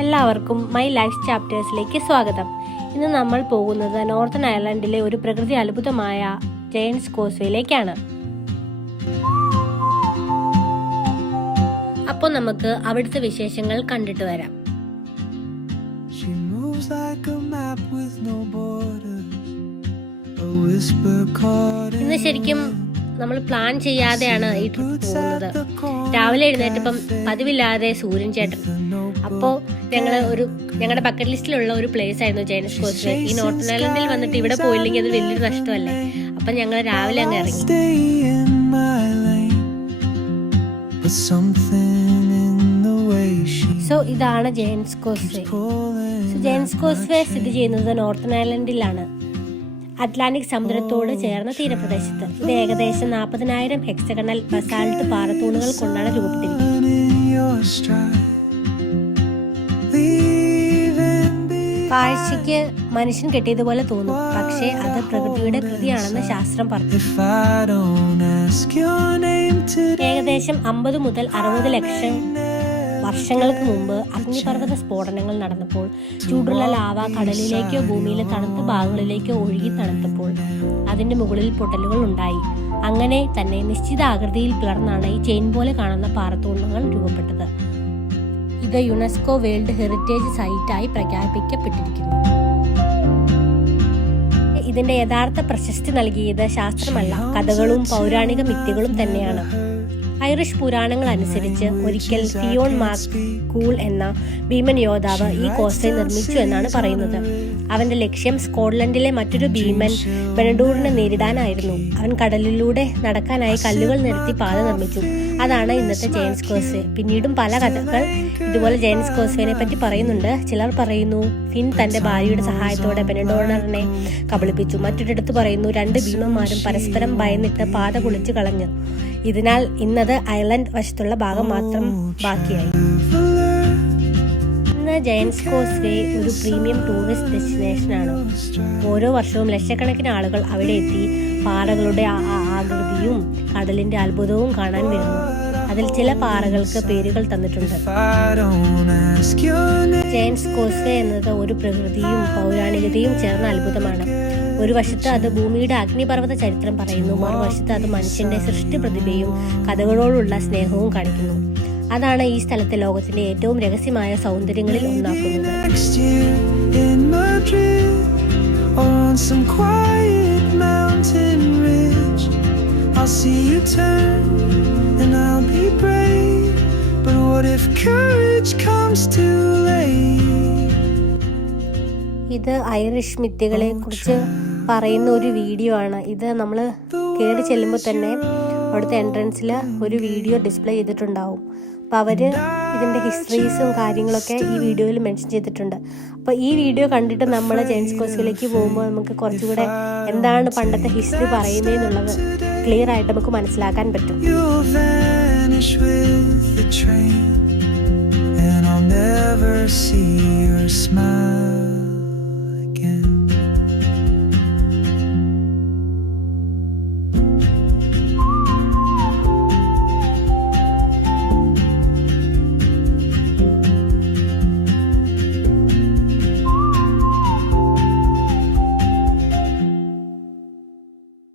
എല്ലാവർക്കും my life ചാപ്റ്റേഴ്സിലേക്ക് സ്വാഗതം. ഇന്ന് നമ്മൾ പോകുന്നത് നോർത്തേൺ അയർലൻഡിലെ ഒരു പ്രകൃതി അത്ഭുതമായ ജയന്റ്സ് കോസ്വേയിലേക്കാണ്. അപ്പോൾ നമുക്ക് അവിടുത്തെ വിശേഷങ്ങൾ കണ്ടിട്ട് വരാം. ഇന്ന് ശരിക്കും നമ്മൾ പ്ലാൻ ചെയ്യാതെയാണ് ഈ ട്രിപ്പ് പോകുന്നത്. രാവിലെ എഴുന്നേറ്റപ്പം പതിവില്ലാതെ സൂര്യൻ ചേട്ടൻ. അപ്പോൾ ഞങ്ങളുടെ ബക്കറ്റ് ലിസ്റ്റിലുള്ള ഒരു പ്ലേസ് ആയിരുന്നു ജയന്റ്സ് കോസ്വേ. ഈ നോർത്തേൺ അയർലൻഡിൽ വന്നിട്ട് ഇവിടെ പോയില്ലെങ്കിൽ അത് വലിയൊരു നഷ്ടമല്ലേ. അപ്പം ഞങ്ങൾ രാവിലെ അങ്ങ് ഇറങ്ങി. സോ ഇതാണ് ജയന്റ്സ് കോസ്വേ. ജയന്റ്സ് കോസ്വേ സ്ഥിതി ചെയ്യുന്നത് നോർത്തേൺ അയർലൻഡിലാണ്, അറ്റ്ലാന്റിക് സമുദ്രത്തോട് ചേർന്ന തീരപ്രദേശത്ത്. ഇത് ഏകദേശം 40,000 ഹെക്സഗണൽ ബസാൾട്ട് പാറത്തൂണുകൾ കൊണ്ടാണ് രൂപപ്പെട്ടിരിക്കുന്നത്. കാഴ്ചയ്ക്ക് മനുഷ്യൻ കെട്ടിയതുപോലെ തോന്നും, പക്ഷേ അത് പ്രകൃതിയുടെ കൃതിയാണെന്ന് ശാസ്ത്രം പറഞ്ഞു. ഏകദേശം 50 മുതൽ 60 ലക്ഷം വർഷങ്ങൾക്ക് മുമ്പ് അഗ്നിപർവ്വത സ്ഫോടനങ്ങൾ നടന്നപ്പോൾ ചൂടുള്ള ലാവ കടലിലേക്കോ ഭൂമിയിലെ തണുത്ത ഭാഗങ്ങളിലേക്കോ ഒഴുകി തണുത്തപ്പോൾ അതിന്റെ മുകളിൽ പൊട്ടലുകൾ ഉണ്ടായി. അങ്ങനെ തന്നെ നിശ്ചിത ആകൃതിയിൽ പിളർന്നാണ് ഈ ചെയിൻ പോലെ കാണുന്ന പാറത്തൂണുകൾ രൂപപ്പെട്ടത്. ഇത് യുനെസ്കോ വേൾഡ് ഹെറിറ്റേജ് സൈറ്റായി പ്രഖ്യാപിക്കപ്പെട്ടിരിക്കുന്നു. ഇതിന്റെ യഥാർത്ഥ പ്രശസ്തി നൽകിയത് ശാസ്ത്രമല്ല, കഥകളും പൗരാണിക മിത്തുകളും തന്നെയാണ്. ഐറിഷ് പുരാണങ്ങൾ അനുസരിച്ച് ഒരിക്കൽ ഫിയോൺ മാക് കൂൾ എന്ന ഭീമൻ യോദ്ധാവ് ഈ കോസ്റ്റേ നിർമ്മിച്ചു എന്നാണ് പറയുന്നത്. അവന്റെ ലക്ഷ്യം സ്കോട്ട്ലൻഡിലെ മറ്റൊരു ഭീമൻ ബെനഡൂറിനെ നേരിടാനായിരുന്നു. അവൻ കടലിലൂടെ നടക്കാനായി കല്ലുകൾ നിരത്തി പാത നിർമ്മിച്ചു. അതാണ് ഇന്നത്തെ ജയന്റ്സ് കോസ്വേ. പിന്നീടും പല കഥകൾ ഇതുപോലെ ജയന്റ്സ് കോസ്വേനെ പറ്റി പറയുന്നുണ്ട്. ചിലർ പറയുന്നു ഫിൻ തന്റെ ഭാര്യയുടെ സഹായത്തോടെ ബെനഡോറിനെ കബളിപ്പിച്ചു. മറ്റൊരിടത്ത് പറയുന്നു 2 ഭീമന്മാരും പരസ്പരം ഭയന്നിട്ട് പാത പൊളിച്ചു കളഞ്ഞു. ഇതിനാൽ ഇന്നത് അയർലൻഡ് വശത്തുള്ള ഭാഗം മാത്രം ബാക്കിയായി. ഇന്ന് ജയന്റ്സ് കോസ്വേ ഒരു പ്രീമിയം ടൂറിസ്റ്റ് ഡെസ്റ്റിനേഷനാണ്. ഓരോ വർഷവും ലക്ഷക്കണക്കിന് ആളുകൾ അവിടെ എത്തി പാറകളുടെ ആകൃതിയും കടലിന്റെ അത്ഭുതവും കാണാൻ വരുന്നു. അതിൽ ചില പാറകൾക്ക് പേരുകൾ തന്നിട്ടുണ്ട്. ജയന്റ്സ് കോസ്വേ എന്നത് ഒരു പ്രകൃതിയും പൗരാണികതയും ചേർന്ന അത്ഭുതമാണ്. ഒരു വശത്ത് അത് ഭൂമിയുടെ അഗ്നിപർവ്വത ചരിത്രം പറയുന്നു, മറുവശത്ത് അത് മനുഷ്യന്റെ സൃഷ്ടി പ്രതിഭയും കഥകളോടുള്ള സ്നേഹവും കാണിക്കുന്നു. അതാണ് ഈ സ്ഥലത്തെ ലോകത്തിന്റെ ഏറ്റവും രഹസ്യമായ സൗന്ദര്യങ്ങളിൽ ഒന്നാക്കുന്നത്. ഇത് ഐറിഷ് മിത്തുകളെ കുറിച്ച് പറയുന്ന ഒരു വീഡിയോ ആണ്. ഇത് നമ്മൾ കയറി ചെല്ലുമ്പോൾ തന്നെ അവിടുത്തെ എൻട്രൻസിൽ ഒരു വീഡിയോ ഡിസ്പ്ലേ ചെയ്തിട്ടുണ്ടാവും. അപ്പോൾ അവർ ഇതിൻ്റെ ഹിസ്റ്ററീസും കാര്യങ്ങളൊക്കെ ഈ വീഡിയോയിൽ മെൻഷൻ ചെയ്തിട്ടുണ്ട്. അപ്പോൾ ഈ വീഡിയോ കണ്ടിട്ട് നമ്മൾ ജയന്റ്സ് കോസ്വേയിലേക്ക് പോകുമ്പോൾ നമുക്ക് കുറച്ചുകൂടെ എന്താണ് പണ്ടത്തെ ഹിസ്റ്ററി പറയുന്നതെന്നുള്ളത് ക്ലിയർ ആയിട്ട് നമുക്ക് മനസ്സിലാക്കാൻ പറ്റും.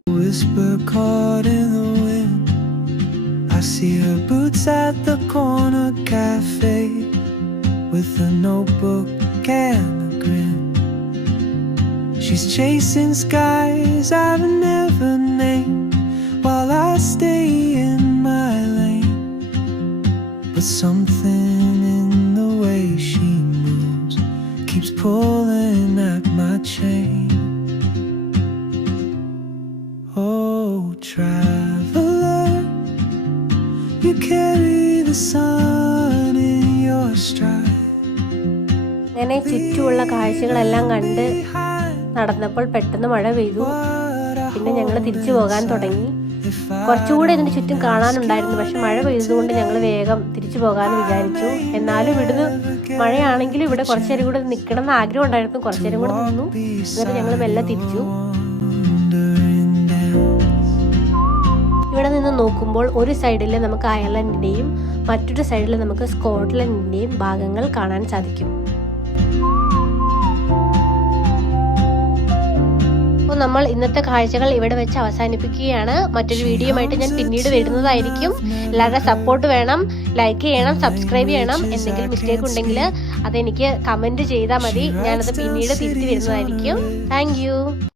Whisper caught in the wind. I see her boots at the corner cafe with a notebook and a grin. She's chasing skies I've never named while I stay in my lane. But something in the way she moves keeps pulling at my chain. Traveler, you carry the sun in your stride. അങ്ങനെ ചുറ്റുമുള്ള കാഴ്ചകളെല്ലാം കണ്ട് നടന്നപ്പോൾ പെട്ടെന്ന് മഴ പെയ്തു. പിന്നെ ഞങ്ങൾ തിരിച്ചു പോകാൻ തുടങ്ങി. കുറച്ചുകൂടെ ഇതിന് ചുറ്റും കാണാനുണ്ടായിരുന്നു, പക്ഷെ മഴ പെയ്തതുകൊണ്ട് ഞങ്ങൾ വേഗം തിരിച്ചു പോകാമെന്ന് വിചാരിച്ചു. എന്നാലും ഇവിടുന്ന് മഴയാണെങ്കിലും ഇവിടെ കുറച്ചേരം കൂടെ നിൽക്കണം എന്ന് ആഗ്രഹം ഉണ്ടായിരുന്നു. കുറച്ചേരം കൂടെ നിന്നു. എന്നിട്ട് ഞങ്ങൾ മെല്ലെ തിരിച്ചു. ഇവിടെ നിന്ന് നോക്കുമ്പോൾ ഒരു സൈഡിൽ നമുക്ക് അയർലൻഡിൻ്റെയും മറ്റൊരു സൈഡിൽ നമുക്ക് സ്കോട്ട്ലൻഡിൻ്റെയും ഭാഗങ്ങൾ കാണാൻ സാധിക്കും. അപ്പോൾ നമ്മൾ ഇന്നത്തെ കാഴ്ചകൾ ഇവിടെ വെച്ച് അവസാനിപ്പിക്കുകയാണ്. മറ്റൊരു വീഡിയോയുമായിട്ട് ഞാൻ പിന്നീട് വരുന്നതായിരിക്കും. എല്ലാവരുടെ സപ്പോർട്ട് വേണം. ലൈക്ക് ചെയ്യണം, സബ്സ്ക്രൈബ് ചെയ്യണം. എന്തെങ്കിലും മിസ്റ്റേക്ക് ഉണ്ടെങ്കിൽ അതെനിക്ക് കമൻറ്റ് ചെയ്താൽ മതി. ഞാനത് പിന്നീട് തിരുത്തി വരുന്നതായിരിക്കും. താങ്ക്